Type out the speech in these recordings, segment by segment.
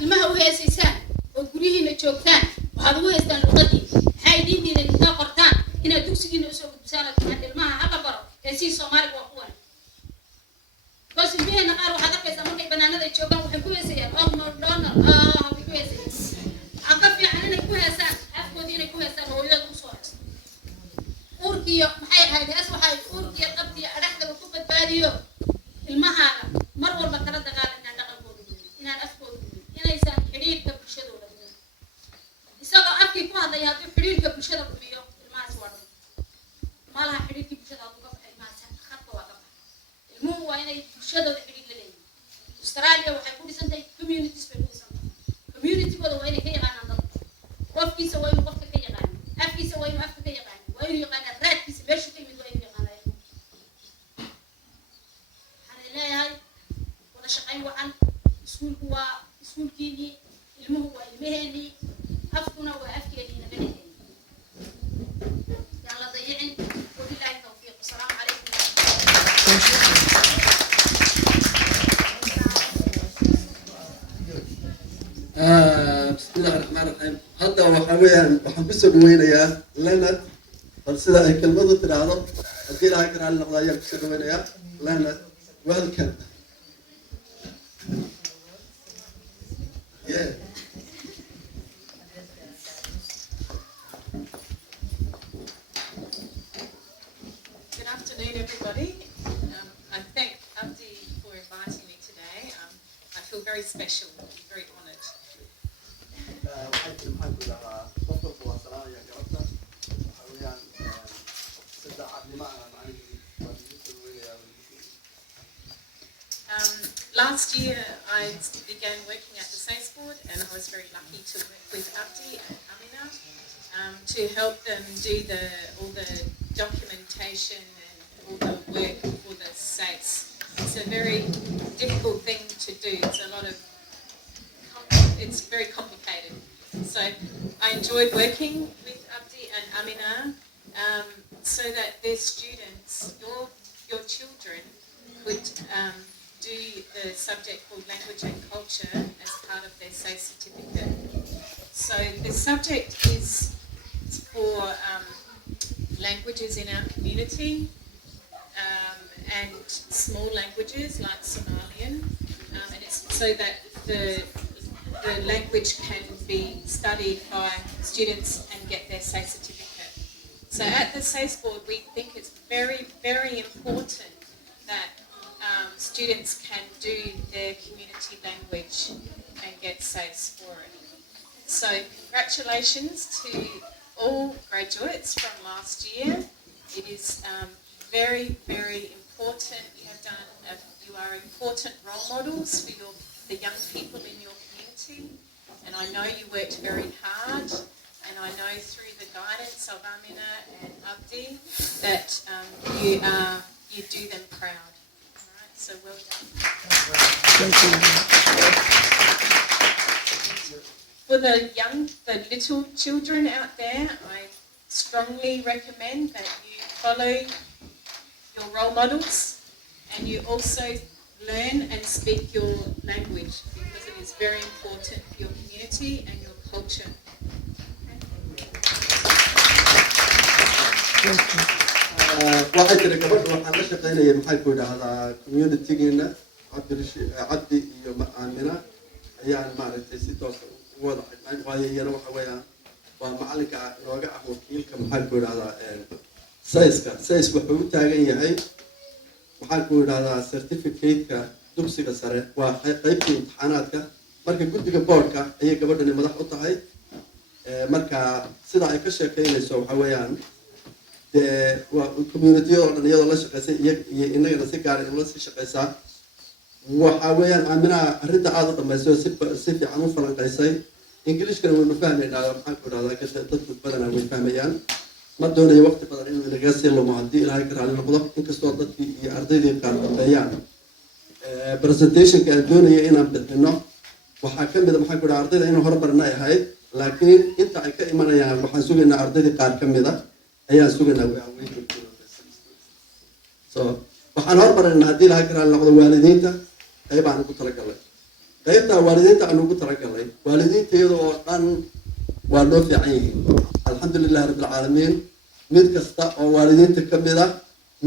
ilmaha u heesaysaan oo gurihiina joogtaan waxaad ugu heystaan luqadii maxay diintiina intaa qortaan inaad dugsigiina usoo gudbisaan ilmaha hala baro heesii Soomaaliga waa kuwan bas ilmihiina qaar waxaad arkaysaa markay banaanada joogaan waxay ku heesayaan waxay ku heesayaan aqab fiican inay ku heesaan afkoodii inay ku heesaan hooyada usoo haysto urkiyo maxay ahayd hees waxay urkiyo qabtiyo adhaxdaba ku badbaadiyo ilmahaaga mar walba kala dagaalan inaan dhaqankooda inaan afkooda inaysan xiriirka bulshadooda isagoo afkii ku hadlaya hadduu xiriirka bulshada kumiyo ilmahaas waa dhan malaha xiriirkii bulshada hadduu ka baxay ilmahaas khadka waa ka baxay ilmuhu waa inay bulshadooda xiriir la leeyihin Australia waxay ku dhisan tahay communities bay ku dhisan tahay communitygooda waa inay ka yaqaanaan dadka qofkiisa waa inuu qofka ka yaqaano afkiisa waa inuu afka ka yaqaano waa inuu yaqaanaa raadkiisa meeshuu ka yimid waa inuu yaqaanaa waxaan leeyahay wada shaqayn wacan iskuulku waa iskuulkiinii ilmuhu waa ilmaheenii afkuna waa afkeedii naga dheheen yaan la dayicin wabilaahi tawfiiq asalaamu calaykum بسم الله الرحمن الرحيم هذا وحويان وحبس دوينيا لنا فسدا أي كلمة تراضى أدي لها كرال النقضية بس دوينيا لنا welcome yeah Good afternoon, everybody. I thank Abdi for inviting me today. I feel very special, very honoured. Last year I began working at the SACE board and I was very lucky to work with Abdi and Amina to help them do all the documentation and all the work for the SACE. It's a very difficult thing to do. It's very complicated. So I enjoyed working with Abdi and Amina so that their students, your children, could do the subject called Language and Culture as part of their SACE certificate. So the subject is for languages in our community and small languages like Somalian, and it's so that the language can be studied by students and get their SACE certificate. So at the SACE board we think it's very, very important that students can do their community language and get SACE for it. So congratulations to all graduates from last year. It is very, very important. You are important role models for the young people in your community, and I know you worked very hard, and I know through the guidance of Amina and Abdi that you do them proud. So well done. Thank you. For the little children out there, I strongly recommend that you follow your role models and you also learn and speak your language because it is very important for your community and your culture. Thank you. waxay tiri gabadha waxaan la shaqeynayay maxay ku yiraahdaa community-geena Abdi iyo Amina ayaan maaragtay si toos u wada xidhnay waayo iyana waxa weeyaan waa macalinka inooga ah wakiilka maxay ku yiraahdaa SACE wuxuu u taagan yahay maxay ku yiraahdaa certificate-ka dugsiga sare waa qaybtii imtixaanaadka marka guddiga boardka ayay gabadhani madax u tahay marka sida ay ka sheekeynayso waxa weeyaan community oo dhan iyadoo la shaqeysay iyo inagana si gaar ah in la sii shaqeysaa waxa weeyaan Amina arrinta aad u dhamayso si fiican u falanqaysay Englishkana waynu fahmaynaa maxaan ku dhahdaa dadku badanaa way fahmayaan ma doonayo waqti badan inuu inaga sii lumo haddii ilaahay ka raali noqdo inkastoo dadkii iyo ardaydii qaar dambeeyaan presentationka aan doonaya inaan bixino waxaa ka mid ah maxaan ku dhahaa ardayda inuu horumarna ay ahayd laakiin inta ay ka imanayaan waxaan sugaynaa ardaydii qaar ka mid ah ayaan sugaynaa so waxaan hormarinaynaa haddii ilaahay ka raali noqdo waalidiinta qaybaan ugu talagalay qaybta waalidiinta aan ugu talagalay waalidiinta iyadoo dhan waa loo fiican yihiin alxamdulillahi rabbil caalamiin mid kasta oo waalidiinta ka mid ah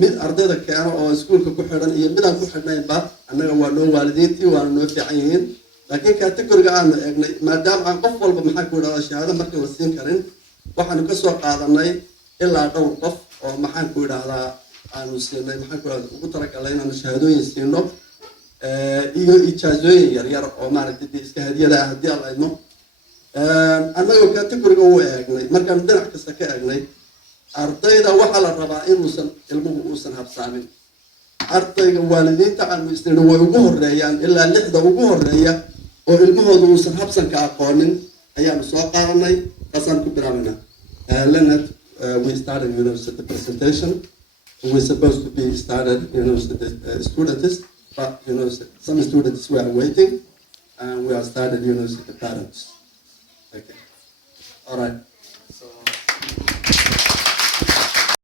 mid ardayda keeno oo iskuulka ku xidhan iyo mid aan ku xidhnaynba annaga waa noo waalidiintii waana noo fiican yihiin laakiin categoriga aanu eegnay maadaama aan qof walba maxaa ku idhahdaa shahaado markii la siin karin waxaanu ka soo qaadanay ilaa dhowr qof oo maxaan ku idhahdaa aanu siinay maxaan ku idhahdaa ugu talagalay inaanu shahaadooyin siino iyo ijaazooyin yaryar oo maaragtay iska hadiyada ah haddii aan laydmo annagoo categoriga u eegnay markaan dhinac kasta ka eegnay ardayda waxaa la rabaa inuusan ilmuhu uusan habsaamin ardayga waalidiinta aanu isnidhi way ugu horeeyaan ilaa 6 ugu horeeya oo ilmahooda uusan habsanka aqoonin ayaanu soo qaadanay taasaan ku bilaabayna Leonard we started university presentation we're supposed to be started university students but some students were waiting and we have started university parents okay all right